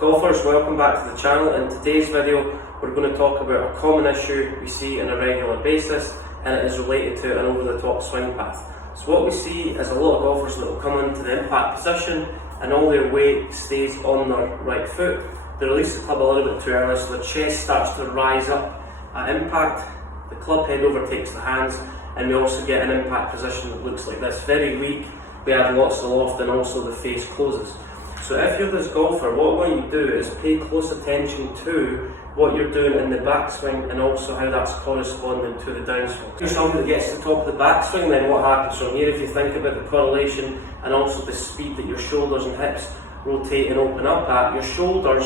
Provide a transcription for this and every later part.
Golfers, welcome back to the channel. In today's video we're going to talk about a common issue we see on a regular basis, and it is related to an over-the-top swing path. So what we see is a lot of golfers that will come into the impact position and all their weight stays on their right foot. They release the club a little bit too early, so the chest starts to rise up at impact, the club head overtakes the hands, and we also get an impact position that looks like this, very weak. We have lots of loft and also the face closes. So if you're this golfer, what I want you to do is pay close attention to what you're doing in the backswing and also how that's corresponding to the downswing. If you're somebody that gets to the top of the backswing, then what happens from here, if you think about the correlation and also the speed that your shoulders and hips rotate and open up at, your shoulders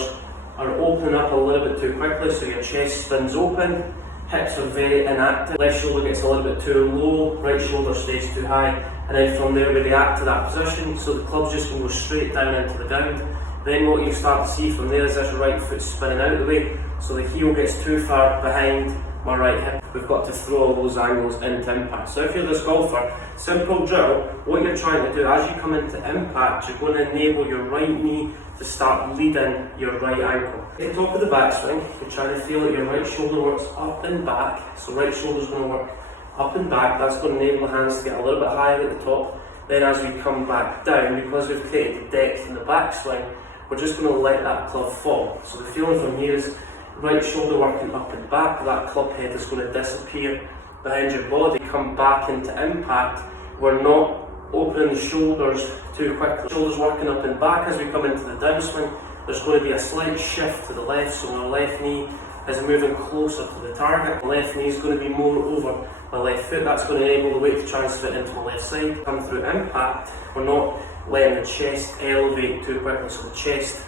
are opening up a little bit too quickly, so your chest spins open, hips are very inactive, left shoulder gets a little bit too low, right shoulder stays too high, and then from there we react to that position, so the club's just going to go straight down into the ground. Then what you start to see from there is this right foot spinning out of the way, so the heel gets too far behind my right hip. We've got to throw all those angles into impact. So if you're this golfer, simple drill, what you're trying to do as you come into impact, you're going to enable your right knee to start leading your right ankle. At the top of the backswing, you're trying to feel that your right shoulder works up and back, so right shoulder's going to work up and back. That's going to enable the hands to get a little bit higher at the top. Then as we come back down, because we've created the depth in the backswing, we're just going to let that club fall. So the feeling from here is right shoulder working up and back, that club head is going to disappear behind your body. Come back into impact, we're not opening the shoulders too quickly. Shoulders working up and back as we come into the downswing. There's going to be a slight shift to the left, so my left knee is moving closer to the target. My left knee is going to be more over my left foot. That's going to enable the weight to transfer into my left side. Come through impact, we're not letting the chest elevate too quickly, so the chest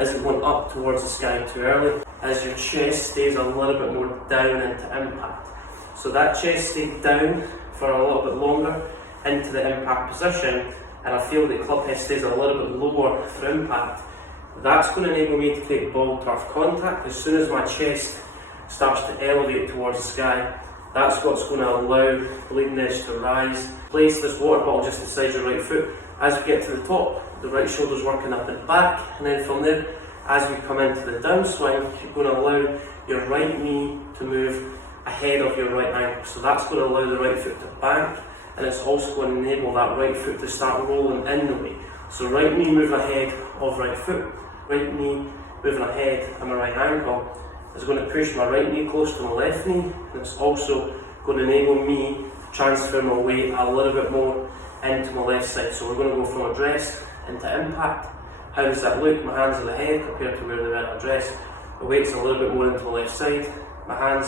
isn't going up towards the sky too early, as your chest stays a little bit more down into impact. So that chest stayed down for a little bit longer into the impact position, and I feel the club head stays a little bit lower for impact. That's going to enable me to create ball turf contact. As soon as my chest starts to elevate towards the sky, that's what's going to allow the leading edge to rise. Place this water bottle just inside your right foot. As we get to the top, the right shoulder's working up and back, and then from there, as we come into the downswing, you're going to allow your right knee to move ahead of your right ankle. So that's going to allow the right foot to bank, and it's also going to enable that right foot to start rolling in the way. So right knee moving ahead of right foot, right knee moving ahead of my right ankle is going to push my right knee close to my left knee, and it's also going to enable me to transfer my weight a little bit more into my left side. So we're going to go from address into impact. How does that look? My hands are ahead compared to where they're at address. The weight's a little bit more into my left side. My hands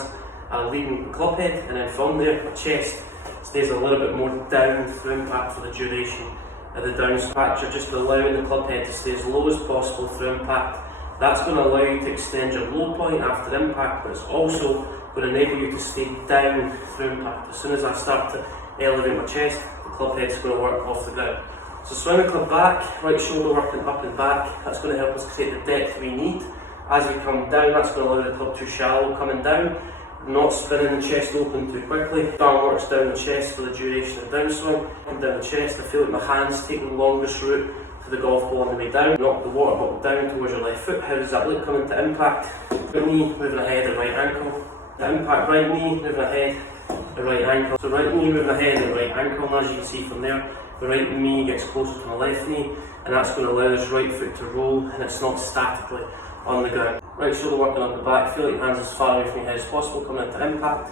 are leading the club head, and then from there my chest stays a little bit more down through impact for the duration of the downswing. You're just allowing the club head to stay as low as possible through impact. That's going to allow you to extend your low point after impact, but it's also going to enable you to stay down through impact. As soon as I start to elevate my chest, the club head's going to work off the ground. So swing the club back, right shoulder working up and back. That's going to help us create the depth we need. As we come down, that's going to allow the club too shallow coming down, not spinning the chest open too quickly. Arm works down the chest for the duration of the downswing. And down the chest, I feel like my hands taking the longest route to the golf ball on the way down. Knock the water bottle down towards your left foot. How does that look coming to impact? Right knee moving ahead of right ankle. The impact, right knee moving ahead of right ankle. So right knee moving ahead of right ankle, and as you can see from there, the right knee gets closer to my left knee, and that's going to allow this right foot to roll, and it's not statically on the ground. Right shoulder working up the back, feel like your hands as far away from your head as possible coming into impact.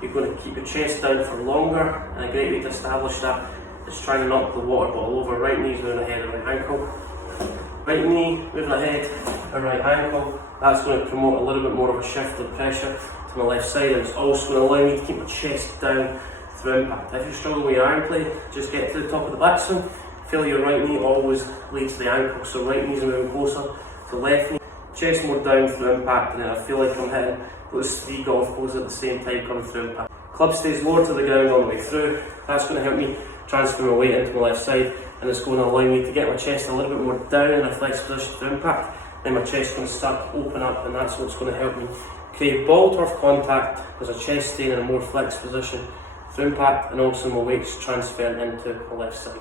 You're going to keep your chest down for longer, and a great way to establish that is trying to knock the water bottle over. Right knee's moving ahead of right ankle. Right knee moving ahead of right ankle. That's going to promote a little bit more of a shift of pressure to my left side, and it's also going to allow me to keep my chest down through impact. If you're struggling with your iron play, just get to the top of the backswing. Feel your right knee always leads the ankle, so right knee's moving closer to left knee. Chest more down through impact, and then I feel like I'm hitting those 3 golf balls at the same time coming through impact. Club stays lower to the ground all the way through. That's going to help me transfer my weight into my left side, and it's going to allow me to get my chest a little bit more down in a flexed position through impact. Then my chest's going to start to open up, and that's what's going to help me create ball turf contact as a chest staying in a more flexed position through impact, and also my weight's transferring into the left side.